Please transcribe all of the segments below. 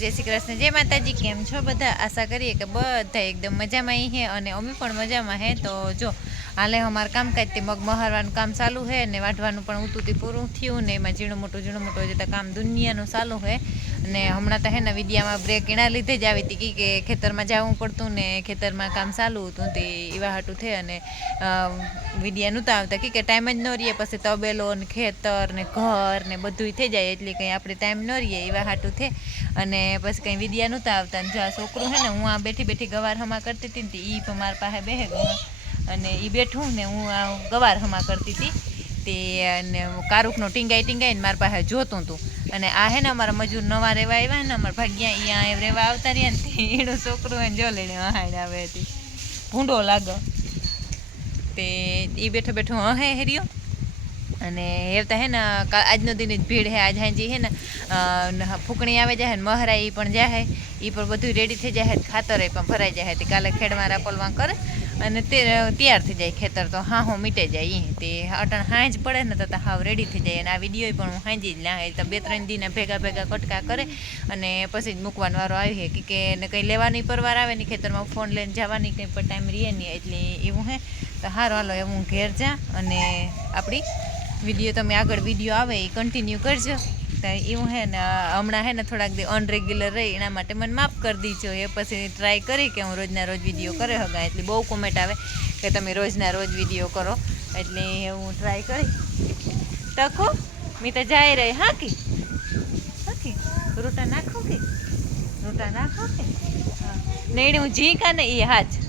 જય શ્રી કૃષ્ણ, જય માતાજી, કેમ છો બધા? આશા કરીએ કે બધા એકદમ મજામાં હે અને અમે પણ મજામાં હે. તો જો હાલે અમારું કામકાજ તે મગ મહારવાનું કામ ચાલુ હે ને વાઢવાનું પણ ઊંતુંથી પૂરું થયું ને એમાં ઝીણું મોટું ઝીણું મોટું જતા કામ દુનિયાનું ચાલુ હે. અને હમણાં તો હે ને વિદ્યામાં બ્રેક એના લીધે જ આવી હતી કી ખેતરમાં જવું પડતું ને ખેતરમાં કામ ચાલુ હતું તે એવા હાટું થે અને વિદ્યા નહોતા આવતા કી ટાઈમ જ ન રહીએ. પછી તબેલો ને ખેતર ને ઘર ને બધુંય થઈ જાય એટલે કંઈ આપણે ટાઈમ ન રહીએ એવા હાટું થે. અને પછી કંઈ વિદ્યા નહોતા આવતા ને જો આ છોકરું હે ને હું આ બેઠી બેઠી ગવાર હમા કરતી હતી ને એ પણ મારા પાસે બેહે ગયો અને એ બેઠું ને હું આ ગવાર હમા કરતી હતી તે અને કારુકનો ટીંગાઈ ટીંગાઈને મારા પાસે જોતું હતું અને આ હે ને અમારા મજૂર નવા રહેવા આવ્યા ને અમારા ભાગ્યા અહીંયા રહેવા આવતા રહ્યા ને તે છોકરો એને જો લઈને હાડ આવે હતી ભૂંડો લાગો. તે એ બેઠો બેઠો હે હેર્યો. અને હેવતા હે ને આજનો દિન જ ભીડ હે. આજ હાજી હે ને ફૂકણી આવે જાય ને મહરા એ પણ જાય એ પણ બધું રેડી થઈ જાય ખાતર પણ ભરાઈ જાય તે કાલે ખેડમાં રાપલવા કરે. અને તે, તૈયાર થઈ જાય ખેતર તો હા, હું મીટે જાય એ તે અટણ હાંજ પડે ને તો હાવ રેડી થઈ જાય. અને આ વીડિયો પણ હું હાંજી જ ના તો બે ત્રણ દિને ભેગા ભેગા કટકા કરે અને પછી જ મૂકવાનો વારો આવી કે કે એને કંઈ લેવાની પરવાર આવે ને ખેતરમાં ફોન લઈને જવાની કંઈ પણ ટાઈમ રહે નહીં. એટલે એવું હે. તો હારો, હાલો એ હું ઘેર જા અને આપણી વીડિયો તમે આગળ વીડિયો આવે એ કન્ટિન્યુ કરજો. તો એવું હે ને, હમણાં હે ને થોડાક દી અનરેગ્યુલર રહી, એના માટે મને માફ કરી દીજો. એ પછી ટ્રાય કરી કે હું રોજના રોજ વીડિયો કરે હગા. એટલે બહુ કોમેન્ટ આવે કે તમે રોજના રોજ વીડિયો કરો. એટલે હું ટ્રાય કરી. ટકો. મી તો જાય રહી. હા કે? રોટા નાખો કે? રોટા નાખો કે? નહીં હું જી કા ને એ હાજ.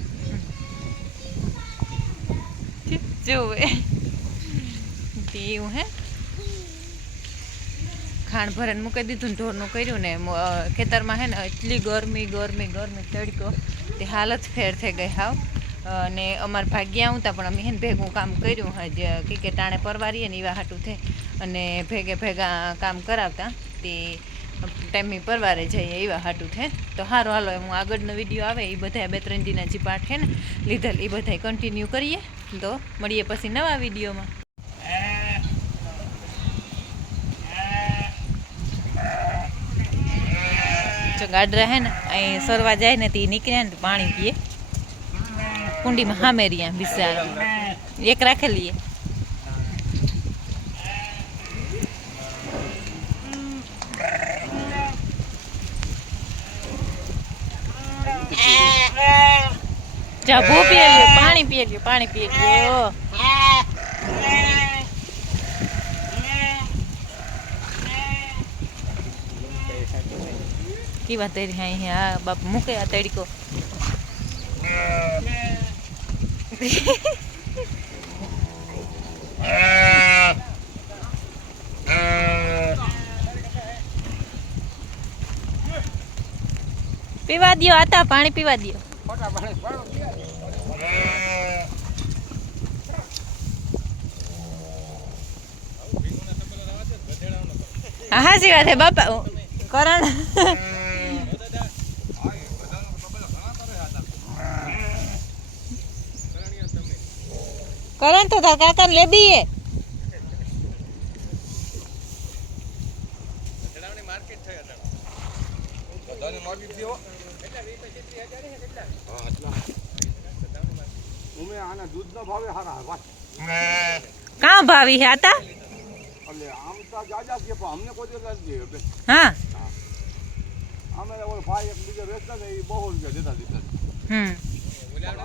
જોવે એવું હે? ખાણ ભરાને મૂકી દીધું ને ઢોરનું કર્યું ને ખેતરમાં હે ને એટલી ગરમી ગરમી ગરમી તડકો તે હાલત ફેર થઈ ગઈ હાવ. અને અમારે ભાગ્યા આવતા પણ અમે હેને ભેગું કામ કર્યું હજ કે કે ટાણે પરવારીએ ને એવા હાટું થઈ અને ભેગે ભેગા કામ કરાવતા, તે ટાઈમે પરવારે જઈએ એવા હાટું થાય તો સારું હાલો, હું આગળનો વીડિયો આવે એ બધા બે ત્રણ દિના જે પાઠ છે ને, લીધેલ એ બધા કન્ટિન્યુ કરીએ. તો મળીએ પછી નવા વિડીયોમાં. જો ગાડરા હે ને અહીં સરવા જાય ને તે નીકળ્યા ને પાણી પીએ. કુંડીમાં સામે રહ્યા બિસાર એક રાખેલી. જા ભૂ પીએ પાણી પીએ પાણી પીએ લ્યો કેવા તેરી હા હા બાપ મૂકે આ તડીકો પીવા દ્યો આતા પાણી પીવા દ્યો. હા હાચી વાત હે, બાપા કરણ. કરણ તો તાર કાકા લે દઈએ બધાને માગી દ્યો. હા, આટલા. ઉમે આના દૂધના ભાવે હારા વાહ. કાં ભાવી હે આતા? એટલે આમ તો જાજા છે પણ અમને કોઈ દેતા જ નહીં. એટલે હા. અમે ઓલો ભાઈ એક બીજો વેચતા ને એ બહુ રૂપિયા દેતા દીધા હમ. પણ અમે નહીં,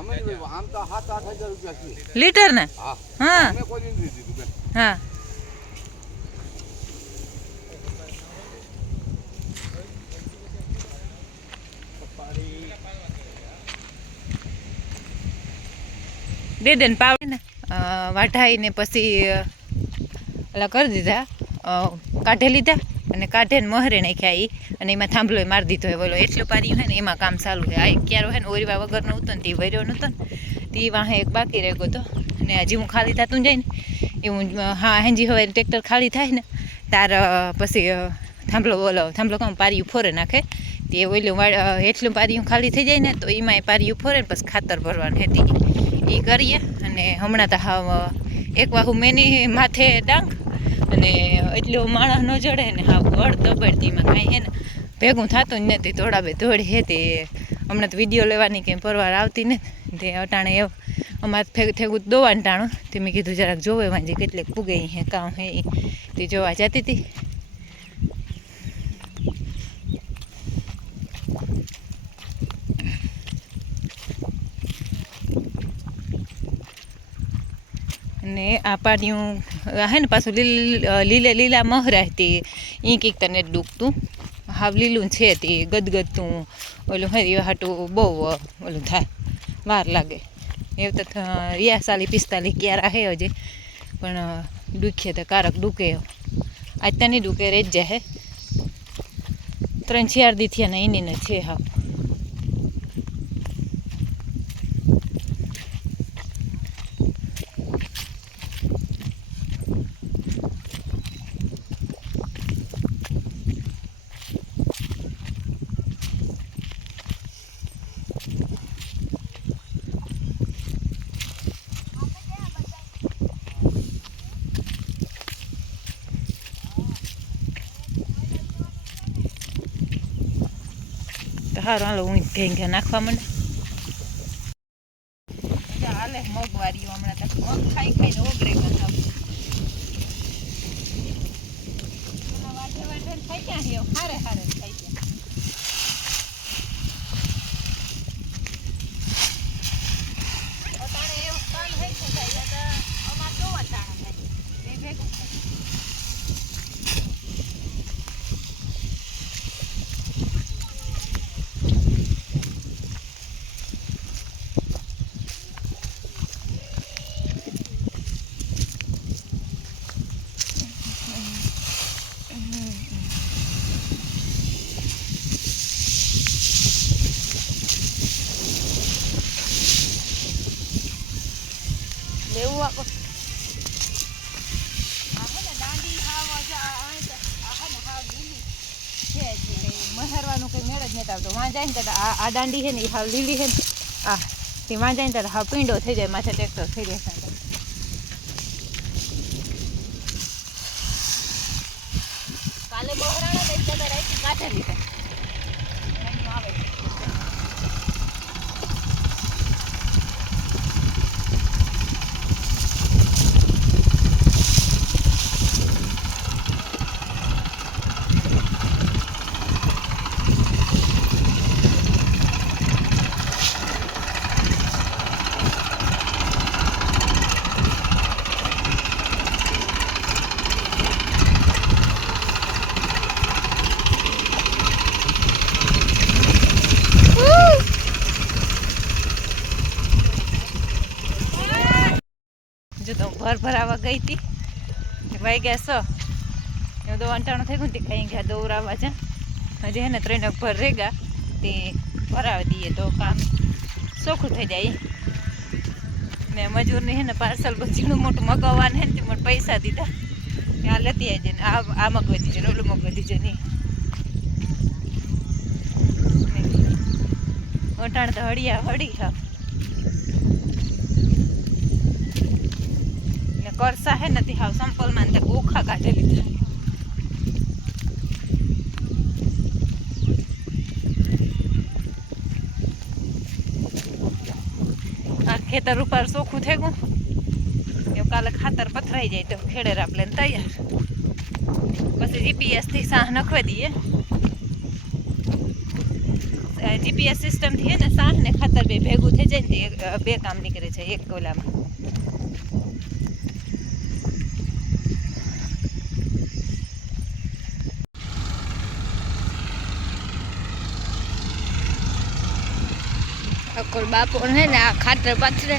આમ તો સાત આઠ રૂપિયા છે લીટર ને? હા. હા. અમે કોઈ નથી દીધું હા. દે દે ને પાવડે ને અ, વાઢાઈને પછી ઓલા કરી દીધા. કાઢી લીધા. અને કાઢે ને મહરે નાખ્યા એ અને એમાં થાંભલો મારી દીધો હોય ઓલો એટલું પાર્યું હોય ને એમાં કામ ચાલુ છે. આ ક્યારો હોય ને ઓરવા વગરનો હતો ને તે વર્યો નહોતો ને તે વાહે એક બાકી રહી ગયો હતો. અને હજી હું ખાલી થતું જાય ને એવું અ, હા હેંજી હવે ટ્રેક્ટર ખાલી થાય ને તાર પછી થાંભલો ઓલો થાંભલો કામ પારિયું ફોરે નાખે. તે ઓલું એટલું પારિયું ખાલી થઈ જાય ને તો એમાં એ પારિયું ફોરે ને પછી ખાતર ભરવાનું હતી એ કરીએ અને હમણાં તો હા એક વાહુ મેની માથે ડાંગ અને એટલો માણસ ન જડે ને હા, ગળ દબડતીમાં કાંઈ હે ને. ભેગું થતું જ નથી, થોડા બે દોડી હે તે. હમણાં તો વીડિયો લેવાની કંઈ પરવાર આવતી ને, તે અટાણે એવ અમારે ફેગ થેગું દોવાનું ટાણું, તે મેં કીધું જરાક જોવે વાંજી કેટલીક પૂગે હે કાં હે તે જોવા જતી હતી ને આ પાડ્યું હે ને પાછું લીલ, લીલે મહરા હતી એ કંઈક તને ડૂબતું. હાવ લીલું છે તે, ગદગદતું. ઓલું હે એ હાટું બહુ, ઓલું થાય, વાર લાગે. એવું તો રિયા સાલી પિસ્તાલી ક્યારા હે હજે. પણ દુખીએ તો કારક ડૂકે આજ તને ડૂકે રેજ જાય ત્રણ, ચાર દી થયા ને એની છે હાવ. સારું હાલો હું ઘેં ઘેં નાખવા માંડે હાલે મગવારીઓ હમણાં તો મગ ખાઈ ખાઈને ઓગળે ગયા સાવ. એના વાઢે વાઢે ને ખાઈ ગયા છે, હારે હારે ને ખાઈ ગયા. અટાણે એવું કામ હોય છે કાંઈ, એટલે અમારે જોવા ટાણા થાય. બે ભેગું થાય. લેવું આપો આ હે ને દાંડી હાવ જ આ- આ હે ને આ હે ને હાવ લીલી છે જ નહીં. કંઈ મહારવાનું કંઈ મેળ જ નહીં આવતો. વાં જાય ને ત્યારે આ દાંડી છે ને, એ હાવ લીલી છે ને. આ, તે વાં તો હાવ પીંડો થઈ જાય, માથે ટ્રેક્ટર થઈ જાય કાલે બહરાણા ને જતા રાખી કાઢેલી છે એનું આવે છે. ભર ભરાવા ગઈ હતી. ભાઈ ગયા સો એવું તો થઈ ગયું કઈ ગયા દોરાવા છે. હજી એને ત્રણ ભર રેગા તે ભરાવી દઈએ તો કામ સોખું થઈ જાય. ને મજૂરની હે ને પાર્સલ બચીનું મોટું મગાવવાનું હે ને તે મને પૈસા દીધા. આ લેતી આવી ને, આ આ મગવી ને, ઓલું મગવી દીજે નહીં વટાણ તો હળિયા હળી હા. કરસા હે નથી હાવ સંપલમાં તે ઓખા કાઢી લીધા. ખેતર ઉપર ચોખ્ખું થઈ ગયું એમ કાલે ખાતર પથરાઈ જાય તો ખેડેર આપણે તૈયાર. પછી જીપીએસથી સાહ નખવા દઈએ જીપીએસ સિસ્ટમથી હે ને સાહ ને ખાતર બે ભેગું થઈ જાય ને બે કામ નીકળે છે, એક ઓલામાં. અકોલ બાપુ ને આ ખાતર પાથરે